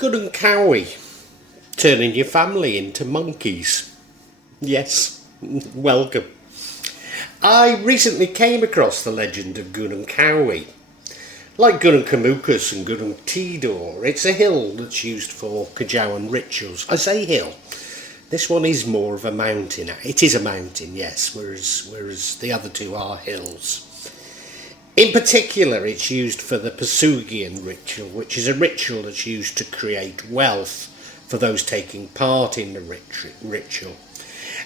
Gunung Kawi, turning your family into monkeys. Yes, welcome. I recently came across the legend of Gunung Kawi. Like Gunung Kamukus and Gunung Tidor, it's a hill that's used for Kajawan rituals. I say hill. This one is more of a mountain. It is a mountain, yes, whereas the other two are hills. In particular, it's used for the Pesugihan ritual, which is a ritual that's used to create wealth for those taking part in the ritual.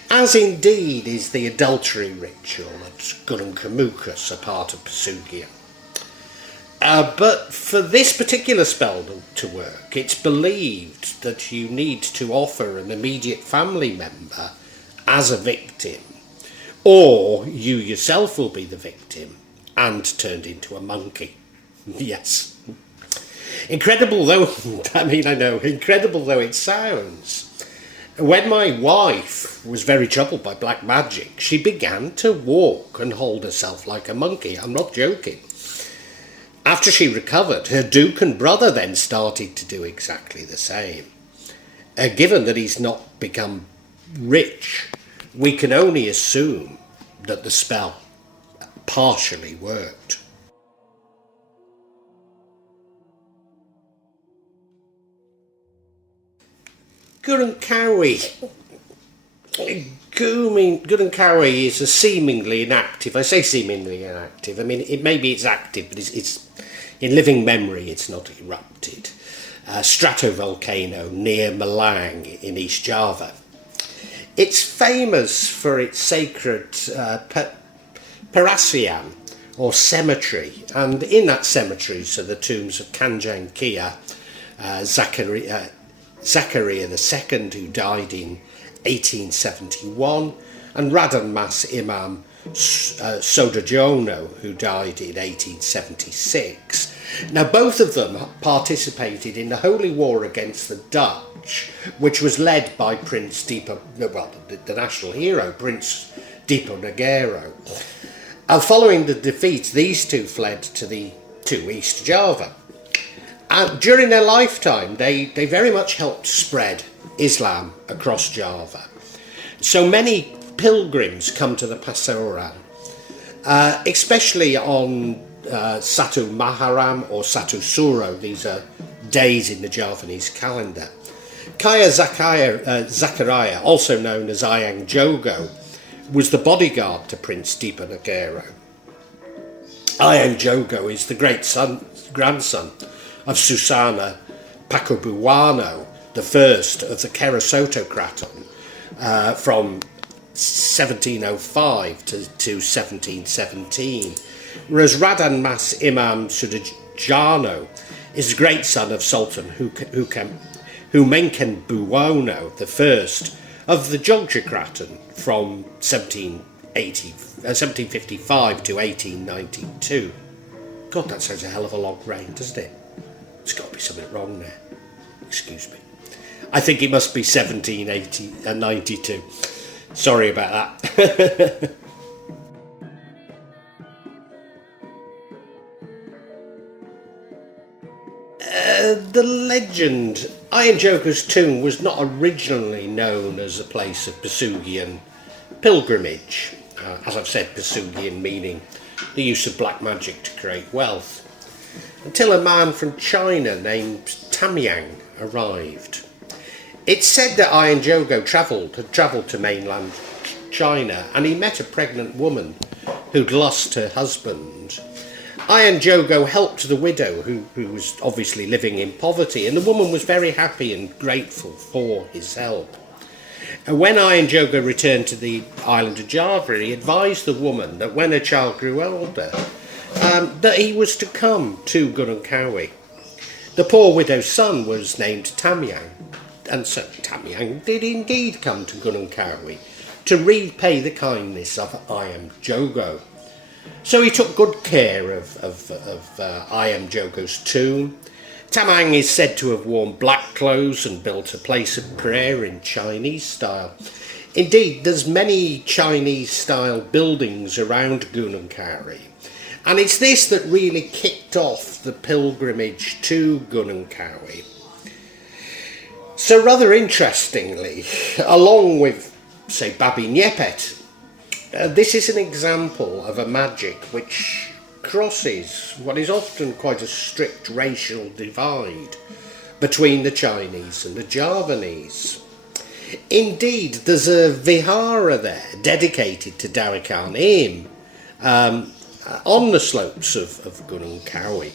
As indeed is the adultery ritual at Gunung Kamukus, a part of Pesugihan. But for this particular spell to work, it's believed that you need to offer an immediate family member as a victim, or you yourself will be the victim and turned into a monkey. Yes. Incredible though it sounds, when my wife was very troubled by black magic, she began to walk and hold herself like a monkey. I'm not joking. After she recovered, her Duke and brother then started to do exactly the same. Given that he's not become rich, we can only assume that the spell partially worked. Gunung Kawi. Gunung Kawi is a seemingly inactive. I say seemingly inactive. I mean, maybe it's active, but it's in living memory. It's not erupted. Stratovolcano near Malang in East Java. It's famous for its sacred pasarean, or cemetery, and in that cemetery are the tombs of Kanjeng Kyai Zakaria II, who died in 1871, and Raden Mas Imam Soedjono, who died in 1876. Now, both of them participated in the Holy War against the Dutch, which was led by the national hero, Prince Diponegoro. Following the defeat, these two fled to East Java. During their lifetime, they very much helped spread Islam across Java. So many pilgrims come to the pasarean, especially on Satu Maharam or Satu Suro. These are days in the Javanese calendar. Kyai Zakaria, also known as Eyang Jugo, was the bodyguard to Prince Diponegoro. Eyang Jugo is the grandson of Susana Pakubuwano, the first of the Kerasotokraton, from 1705 to 1717, whereas Raden Mas Imam Soedjono is the great son of Sultan Humengken-Buwono, the first of the Jogjakraton from 1755 to 1892. God, that sounds a hell of a long reign, doesn't it? There's got to be something wrong there. Excuse me. I think it must be 1792. Sorry about that. The legend. Eyang Jugo's tomb was not originally known as a place of Pesugihan pilgrimage. As I've said, Pesugihan meaning the use of black magic to create wealth, until a man from China named Tamyang arrived. It's said that Eyang Jugo had travelled to mainland China, and he met a pregnant woman who'd lost her husband. Eyang Jugo helped the widow, who was obviously living in poverty, and the woman was very happy and grateful for his help. And when Eyang Jugo returned to the island of Java, he advised the woman that when her child grew older, that he was to come to Gunung Kawi. The poor widow's son was named Tamyang, and so Tamyang did indeed come to Gunung Kawi to repay the kindness of Eyang Jugo. So he took good care of Eyang Jugo's tomb. Tamyang is said to have worn black clothes and built a place of prayer in Chinese style. Indeed, there's many Chinese style buildings around Gunung Kawi, and it's this that really kicked off the pilgrimage to Gunung Kawi. So rather interestingly, along with, say, Babi Nyepet, this is an example of a magic which crosses what is often quite a strict racial divide between the Chinese and the Javanese. Indeed, there's a vihara there dedicated to Darikan Im on the slopes of Gunung Kawi.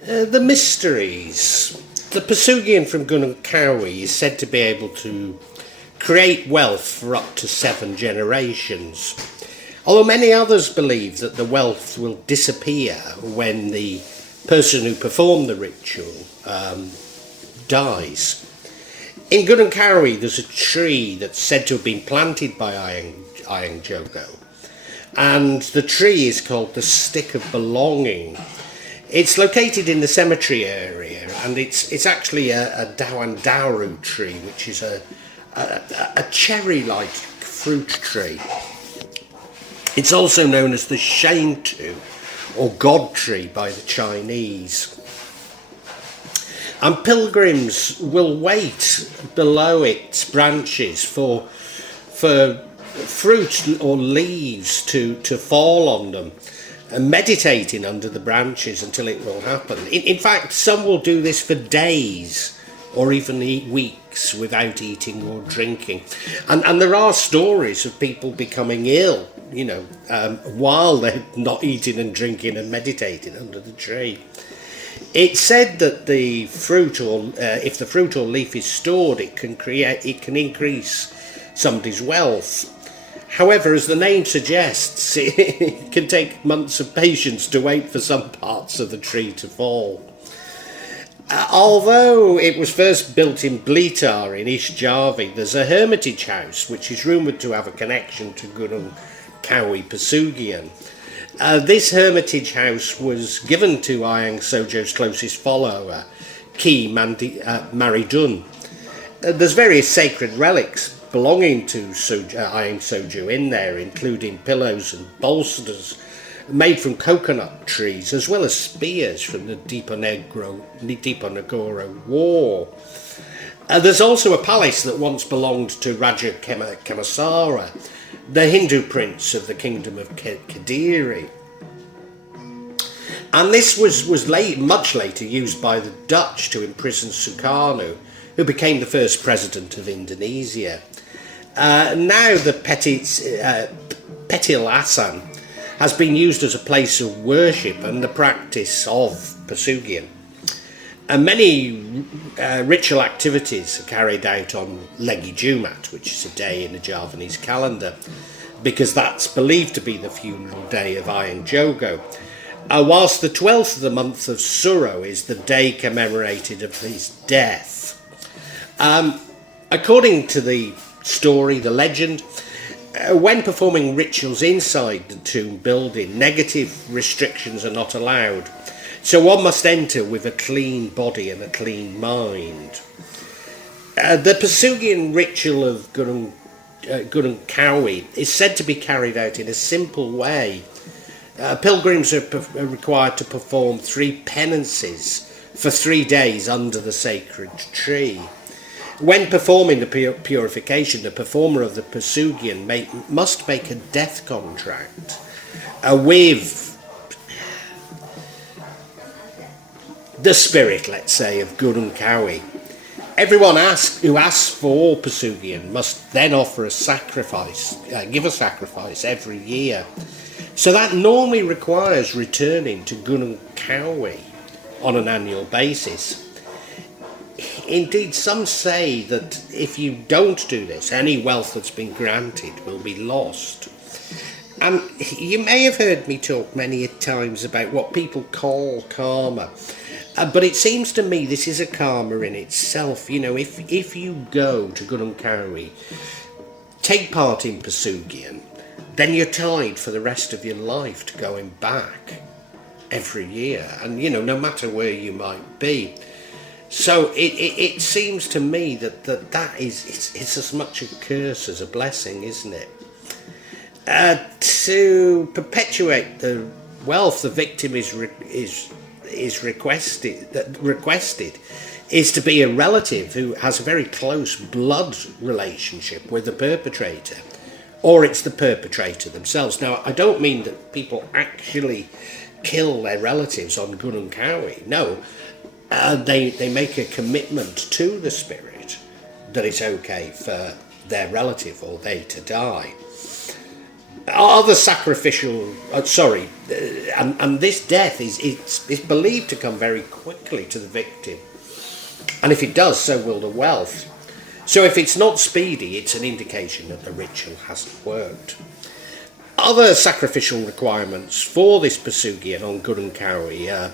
The mysteries. The Pesugihan from Gunung Kawi is said to be able to create wealth for up to 7 generations, although many others believe that the wealth will disappear when the person who performed the ritual dies. In Gunung Kawi there's a tree that's said to have been planted by Eyang Jugo, and the tree is called the Stick of Belonging. It's located in the cemetery area, and it's actually a Dawan Dauru tree, which is a cherry-like fruit tree. It's also known as the Shaintu, or God tree, by the Chinese. And pilgrims will wait below its branches for fruit or leaves to fall on them, and meditating under the branches until it will happen. In fact, some will do this for days or even weeks without eating or drinking. And there are stories of people becoming ill, while they're not eating and drinking and meditating under the tree. It's said that the fruit, or if the fruit or leaf is stored, it can increase somebody's wealth. However, as the name suggests, it can take months of patience to wait for some parts of the tree to fall. Although it was first built in Blitar in East Java, there's a hermitage house which is rumoured to have a connection to Gunung Kawi Pesugihan. This hermitage house was given to Eyang Sojo's closest follower, Ki Maridun. There's various sacred relics belonging to Eyang Sojo in there, including pillows and bolsters made from coconut trees, as well as spears from the Diponegoro War. There's also a palace that once belonged to Raja Kemasara, the Hindu prince of the kingdom of Kediri. And this was much later used by the Dutch to imprison Sukarno, who became the first president of Indonesia. Now the Petilasan has been used as a place of worship and the practice of Pesugihan. And many ritual activities are carried out on Legi Jumat, which is a day in the Javanese calendar, because that's believed to be the funeral day of Eyang Jugo. Whilst the 12th of the month of Suro is the day commemorated of his death. According to the story, the legend, when performing rituals inside the tomb building, negative restrictions are not allowed. So one must enter with a clean body and a clean mind. The Pesugihan ritual of Gunung Kawi is said to be carried out in a simple way. Pilgrims are required to perform 3 penances for 3 days under the sacred tree. When performing the purification, the performer of the Pesugihan must make a death contract with the spirit, let's say, of Gunung Kawi. Everyone who asks for Pesugihan must then offer a sacrifice, give a sacrifice every year. So that normally requires returning to Gunung Kawi on an annual basis. Indeed, some say that if you don't do this, any wealth that's been granted will be lost. And you may have heard me talk many times about what people call karma. But it seems to me this is a karma in itself. If you go to Gunung Kawi, take part in Pesugihan, then you're tied for the rest of your life to going back every year. And, no matter where you might be. So it seems to me that it's as much a curse as a blessing, isn't it? To perpetuate the wealth the victim is requested is to be a relative who has a very close blood relationship with the perpetrator, or it's the perpetrator themselves. Now, I don't mean that people actually kill their relatives on Gunung Kawi. No, they make a commitment to the spirit that it's okay for their relative or they to die. Other sacrificial, and this death is believed to come very quickly to the victim, and if it does, so will the wealth. So if it's not speedy, it's an indication that the ritual hasn't worked. Other sacrificial requirements for this Pesugihan on Gunung Kawi are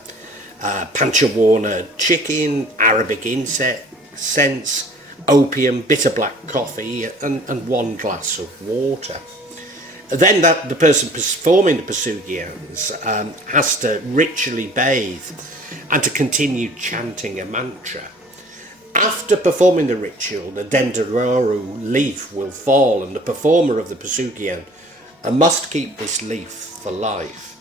panchawarna chicken, Arabic incense, opium, bitter black coffee, and 1 glass of water. Then the person performing the Pesugihans has to ritually bathe and to continue chanting a mantra. After performing the ritual, the Dendaroru leaf will fall, and the performer of the Pesugihan must keep this leaf for life.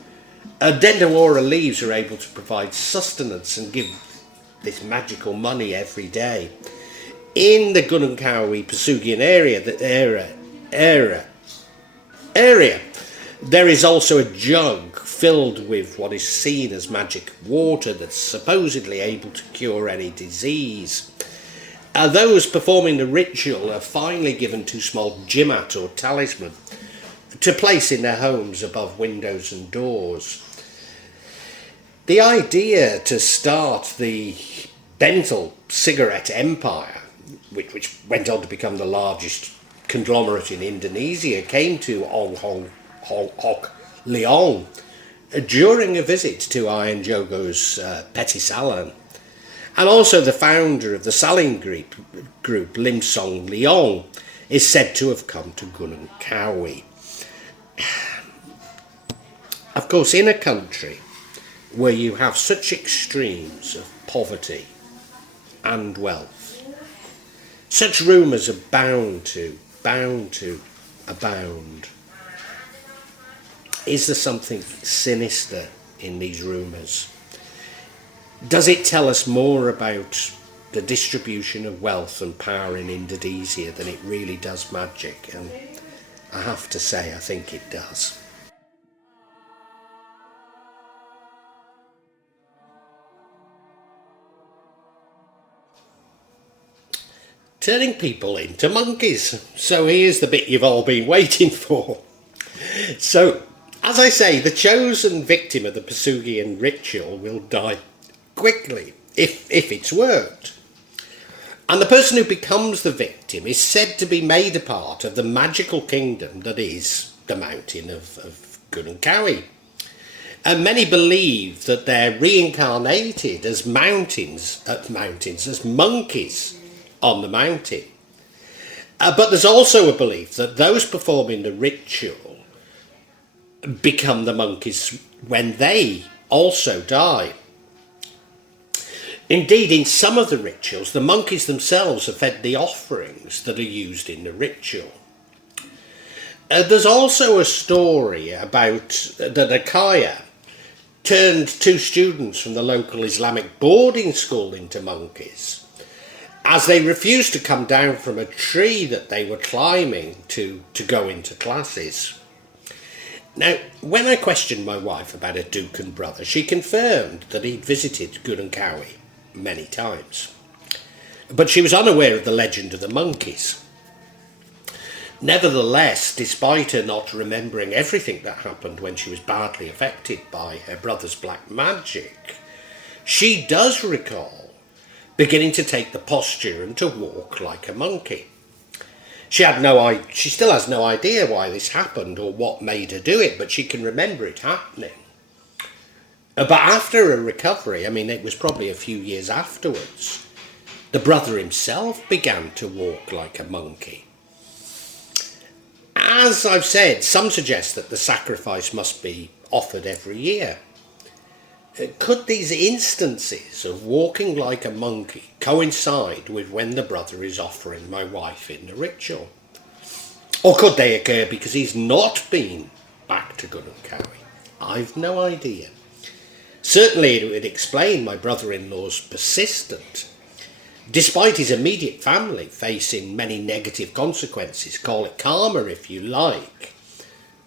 Dendaroru leaves are able to provide sustenance and give this magical money every day. In the Gunung Kawi Pesugihan area, there is also a jug filled with what is seen as magic water that's supposedly able to cure any disease. Those performing the ritual are finally given 2 small jimat or talisman to place in their homes above windows and doors. The idea to start the Bentel cigarette empire, which went on to become the largest conglomerate in Indonesia, came to Hok Leong during a visit to Eyang Jugo's Petisalan. And also the founder of the Saling group, Lim Song Leong, is said to have come to Gunung Kawi. Of course, in a country where you have such extremes of poverty and wealth, such rumours are bound to abound. Is there something sinister in these rumours? Does it tell us more about the distribution of wealth and power in Indonesia than it really does magic? And I have to say, I think it does. Turning people into monkeys. So here's the bit you've all been waiting for. So, as I say, the chosen victim of the Pesugihan ritual will die quickly if it's worked. And the person who becomes the victim is said to be made a part of the magical kingdom that is the mountain of Gunung Kawi. And many believe that they're reincarnated as as monkeys on the mountain. But there's also a belief that those performing the ritual become the monkeys when they also die. Indeed, in some of the rituals, the monkeys themselves are fed the offerings that are used in the ritual. There's also a story about that a kaya turned 2 students from the local Islamic boarding school into monkeys, as they refused to come down from a tree that they were climbing to go into classes. Now, when I questioned my wife about her Dukan brother, she confirmed that he'd visited Gunung Kawi many times, but she was unaware of the legend of the monkeys. Nevertheless, despite her not remembering everything that happened when she was badly affected by her brother's black magic, she does recall beginning to take the posture and to walk like a monkey. She still has no idea why this happened or what made her do it, but she can remember it happening. But after her recovery, it was probably a few years afterwards, the brother himself began to walk like a monkey. As I've said, some suggest that the sacrifice must be offered every year. Could these instances of walking like a monkey coincide with when the brother is offering my wife in the ritual? Or could they occur because he's not been back to Gunung Kawi? I've no idea. Certainly it would explain my brother-in-law's persistent, despite his immediate family facing many negative consequences, call it karma if you like,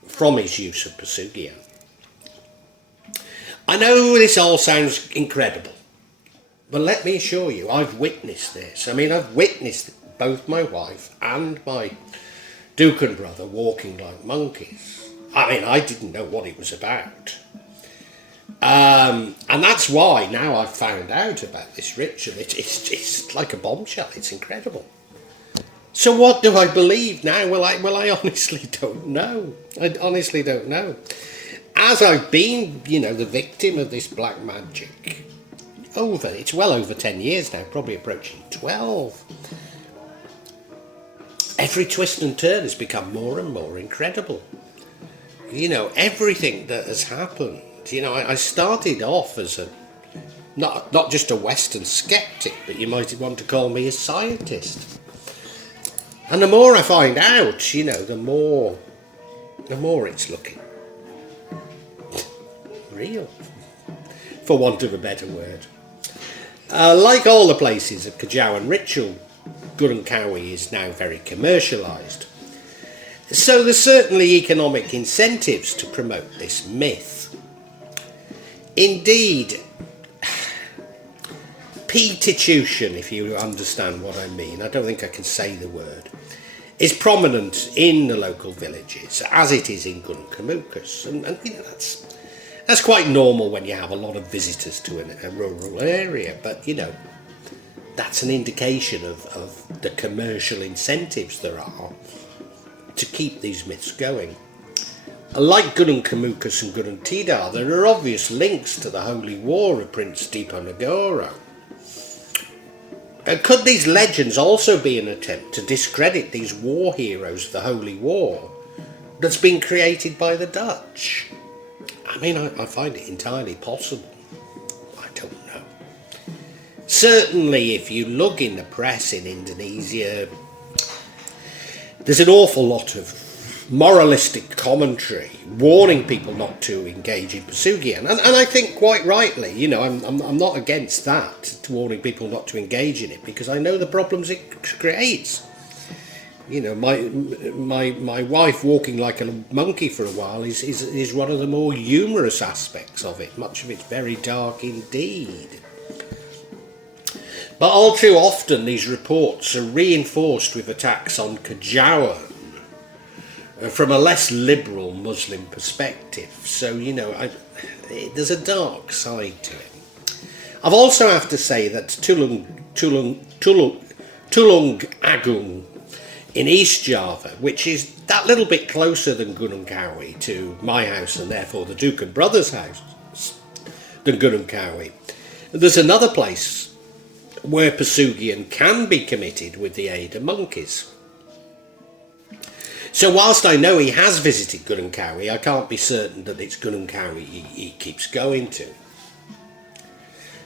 from his use of Pesugihan. I know this all sounds incredible, but let me assure you, I've witnessed this. I mean, I've witnessed both my wife and my Duke and brother walking like monkeys. I mean, I didn't know what it was about. And that's why now I've found out about this ritual. It's like a bombshell. It's incredible. So what do I believe now? Well, I honestly don't know. I honestly don't know. As I've been, the victim of this black magic, it's well over 10 years now, probably approaching 12. Every twist and turn has become more and more incredible. Everything that has happened. I started off as not just a Western skeptic, but you might want to call me a scientist. And the more I find out, the more it's looking real, for want of a better word. Like all the places of Kajawan ritual, Gunung Kawi is now very commercialised. So there's certainly economic incentives to promote this myth. Indeed, prostitution, if you understand what I mean, I don't think I can say the word, is prominent in the local villages, as it is in Gunung Kawi. And that's quite normal when you have a lot of visitors to a rural area, but that's an indication of the commercial incentives there are to keep these myths going. Like Gunung Kawi and Gunung Tidar, there are obvious links to the holy war of Prince Diponegoro. Could these legends also be an attempt to discredit these war heroes of the holy war that's been created by the Dutch? I mean, I find it entirely possible. I don't know. Certainly, if you look in the press in Indonesia, there's an awful lot of moralistic commentary warning people not to engage in Pesugihan, and I think quite rightly. I'm not against that, warning people not to engage in it, because I know the problems it creates. My wife walking like a monkey for a while is one of the more humorous aspects of it. Much of it's very dark indeed. But all too often these reports are reinforced with attacks on Kajawan from a less liberal Muslim perspective. So, there's a dark side to it. I've also have to say that Tulung Agung in East Java, which is that little bit closer than Gunung Kawi to my house and therefore the Duke and Brother's house than Gunung Kawi, there's another place where Pesugihan can be committed with the aid of monkeys. So whilst I know he has visited Gunung Kawi, I can't be certain that it's Gunung Kawi he keeps going to.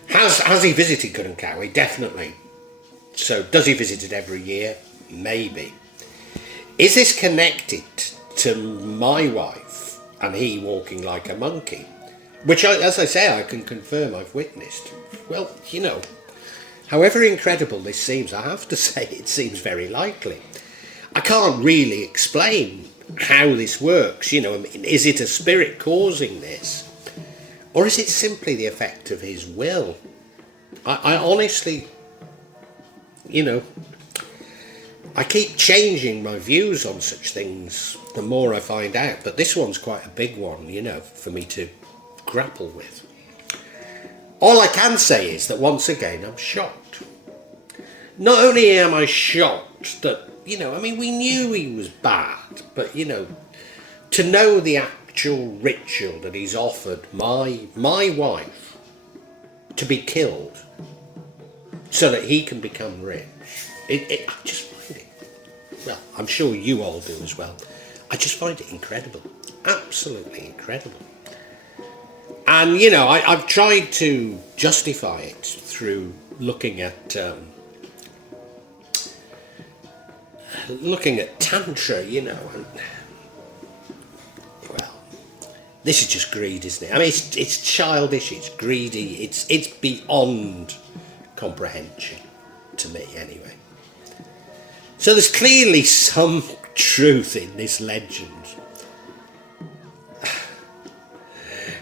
Has he visited Gunung Kawi? Definitely. So does he visit it every year? Maybe. Is this connected to my wife and he walking like a monkey? Which, as I say, I can confirm I've witnessed. Well, however incredible this seems, I have to say it seems very likely. I can't really explain how this works. Is it a spirit causing this? Or is it simply the effect of his will? I honestly, I keep changing my views on such things the more I find out. But this one's quite a big one, for me to grapple with. All I can say is that once again, I'm shocked. Not only am I shocked that, we knew he was bad, but, to know the actual ritual that he's offered my wife to be killed so that he can become rich, I just find it, well, I'm sure you all do as well, I just find it incredible, absolutely incredible. And, I've tried to justify it through looking at Tantra, and, well, This is just greed, isn't it? I mean, it's childish, it's greedy, it's beyond comprehension, to me anyway. So there's clearly some truth in this legend,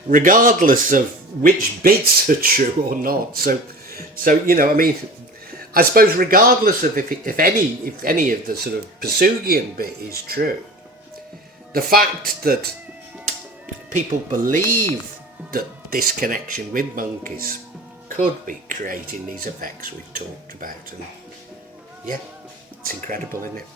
regardless of which bits are true or not. So you know, I mean, I suppose regardless of if any of the sort of Pesugihan bit is true, the fact that people believe that this connection with monkeys could be creating these effects we've talked about, and yeah, it's incredible, isn't it?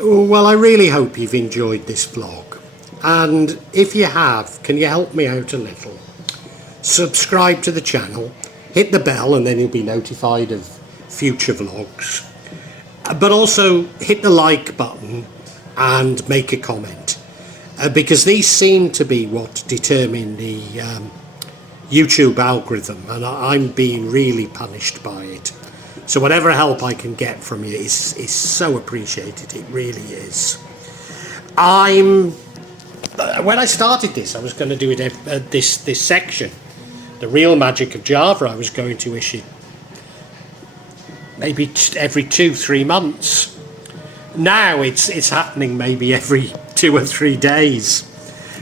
Well, I really hope you've enjoyed this vlog, and if you have, can you help me out a little? Subscribe to the channel, hit the bell, and then you'll be notified of future vlogs, but also hit the like button and make a comment, because these seem to be what determine the YouTube algorithm, and I'm being really punished by it. So whatever help I can get from you is so appreciated. It really is. When I started this, I was going to do it this section, the real magic of Java. I was going to issue maybe every 2-3 months. Now it's happening maybe every 2 or 3 days.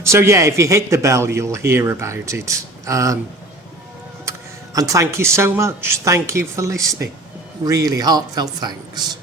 So yeah, if you hit the bell, you'll hear about it. And thank you so much. Thank you for listening. Really heartfelt thanks.